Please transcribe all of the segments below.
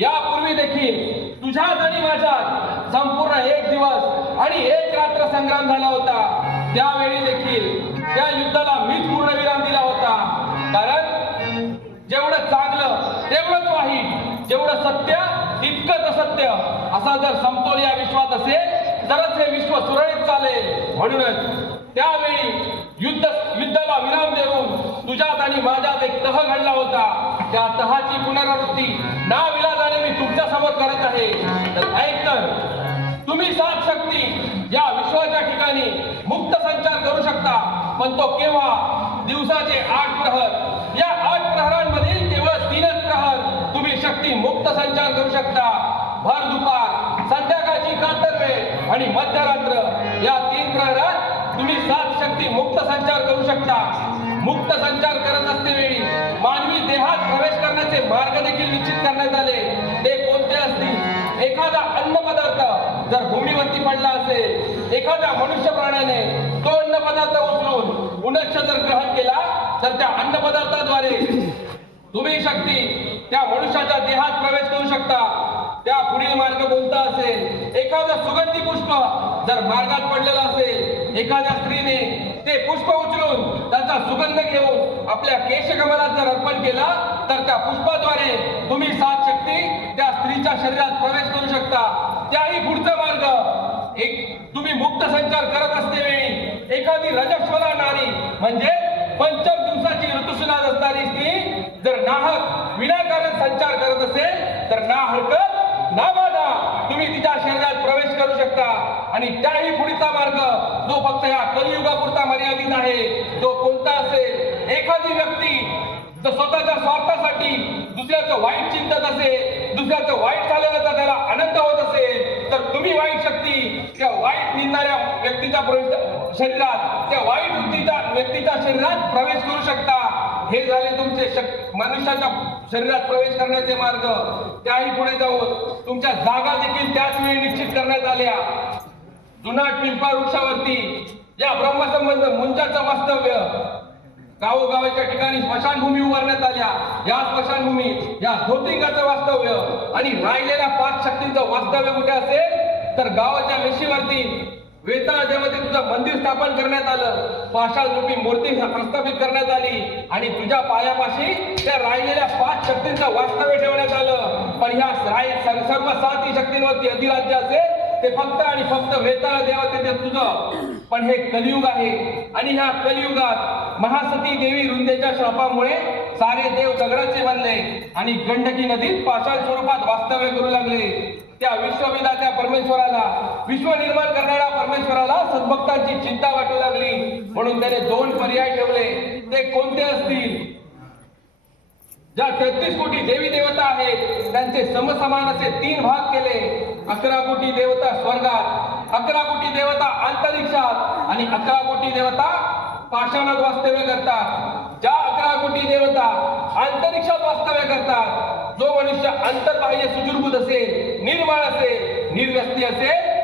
यापूर्वी देखील तुझ्यात आणि माझ्यात संपूर्ण एक दिवस आणि एक रात्र संग्राम झाला होता। त्यावेळी देखील त्या युद्धाला मीच पूर्णविराम दिला होता। कारण जेवढं चांगलं तेवढंच वाईट, जेवढं सत्य तितकंच असत्य असा जर समतोल या विश्वात असेल तरच हे विश्व सुरळीत चालेल। म्हणूनच त्यावेळी युद्धाला विराम देऊन तुझ्यात आणि माझ्यात एक तह घडला होता। त्या तहाची पुनरावृत्ती नाविलाजाने मी तुमच्या समोर करत आहे। तर ऐक तर, तुम्ही सात शक्ती या विश्वाच्या ठिकाणी मुक्त संचार करू शकता, पण तो केव्हा? दिवसाचे 8 प्रहर। या 8 प्रहरांमधील केवळ 3च प्रहर तुम्ही शक्ती मुक्त संचार करू शकता। भर दुपार, संध्याकाळची कातर वेळ आणि मध्यरात्र या 3 प्रहरात तुम्ही 7 शक्ती मुक्त संचार करू शकता। मुक्त संचार करत असतेवेळी मानवी देहात प्रवेश करण्याचे मार्ग देखील निश्चित करण्यात आले। ते कोणते असतील? एखादा अन्न पदार्थ जर भूमीवरती पडला असेल, एखाद्या मनुष्य प्राण्याने तो अन्न पदार्थ उचलून पुनश्च जर ग्रहण केला तर त्या अन्न पदार्थाद्वारे तुम्ही शक्ती त्या मनुष्याच्या देहात प्रवेश करू शकता। त्या पुढील मार्ग कोणता असेल? एखादा सुगंधी पुष्प जर मार्गात पडलेला असेल, एखाद्या स्त्रीने ते पुष्प उचलून त्याचा सुगंध घेऊन आपल्या केशकमलात जर अर्पण केला तर त्या पुष्पाद्वारे तुम्ही 7 शक्ती त्या स्त्रीच्या शरीरात प्रवेश करू शकता। त्याही पुढचा मार्ग, तुम्ही मुक्त संचार करत असतेवेळी एखादी रजस्वला नारी म्हणजे पंचम दिवसाची ऋतुस्नात असणारी स्त्री जर नाहक विनाकारण संचार करत असेल तर ना हरकत ना बाधा तुम्ही तिच्या शरीरात प्रवेश करू शकता। आणि त्याही पुढचा मार्ग जो फक्त या कलियुगापुरता मर्यादित आहे, तो कोणता असेल? एखादी व्यक्ती जर स्वतःच्या स्वार्थासाठी दुसऱ्याचं वाईट चिंतत असेल, दुसऱ्याचं वाईट झालेल्याचा त्याला आनंद होत असेल, तर तुम्ही वाईट शक्ती त्या वाईट निंदणाऱ्या व्यक्तीच्या शरीरात, त्या वाईट व्यक्तीच्या शरीरात प्रवेश करू शकता। हे झाले तुमचे मनुष्याच्या शरीरात प्रवेश करण्याचे मार्ग। त्याही पुढे जाऊन तुमच्या जागा देखील त्याच वेळी निश्चित करण्यात आल्या। जुनाट पिंपळ वृक्षावरती या ब्रह्मसंबंध मुंजाचं वास्तव्य, गावोगावाच्या ठिकाणी स्मशानभूमी उभारण्यात आल्या। या स्मशानभूमी या ज्योतिंगाचं वास्तव्य आणि राहिलेल्या 5 शक्तींचं वास्तव्य कुठे असेल तर गावाच्या वेशीवरती वेताळ देवतेचं मंदिर स्थापन करण्यात आलं। पाषाण रूपी मूर्ती प्रस्थापित करण्यात आली आणि तुझ्या पायापाशी त्या राहिलेल्या 5 शक्तींचं वास्तव्य ठेवण्यात आलं। पण ह्या सर्व 7 शक्तींवरती अधिराज्य असेल ते फक्त आणि फक्त वेताळ देवतेचे तुझं। पण हे कलियुग आहे आणि ह्या कलियुगात महासती देवी रुंदेच्या शापामुळे सारे देव दगडाचे बनले आणि गंडकी नदीत पाषाण स्वरूपात वास्तव्य करू लागले। त्या विश्वविधात्या परमेश्वराला, विश्व निर्माण करणाऱ्या परमेश्वराला सद्भक्तांची चिंता वाटू लागली। म्हणून त्याने 2 पर्याय ठेवले। ते कोणते असतील? ज्या 33 कोटी देवी देवता आहेत त्यांचे समसमान असे 3 भाग केले। 11 कोटी देवता स्वर्गात, 11 कोटी देवता अंतरिक्षात आणि 11 कोटी देवता पाषाणात वास्तव्य करतात। ज्या 11 कोटी देवता अंतरिक्षात वास्तव्य करतात, जो मनुष्य अंतर्बाह्य सुजूरभूत असेल, निर्मळ असेल, निर्व्यस्ती असेल,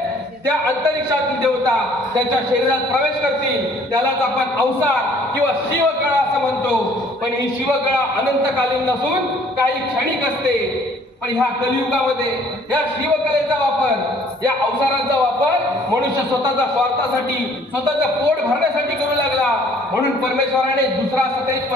त्या अंतरिक्षातील देवता त्याच्या शरीरात प्रवेश करतील। त्यालाच आपण अवसार किंवा शिवकळा असं म्हणतो। पण ही शिवकळा अनंतकालीन नसून काही क्षणिक असते। पण ह्या कलियुगामध्ये या शिवकलेचा वापर, या अवसाराचा वापर मनुष्य स्वतःच्या स्वार्थासाठी, स्वतःचं पोट भरण्यासाठी करू लागला। म्हणून परमेश्वराने दुसरा सतेज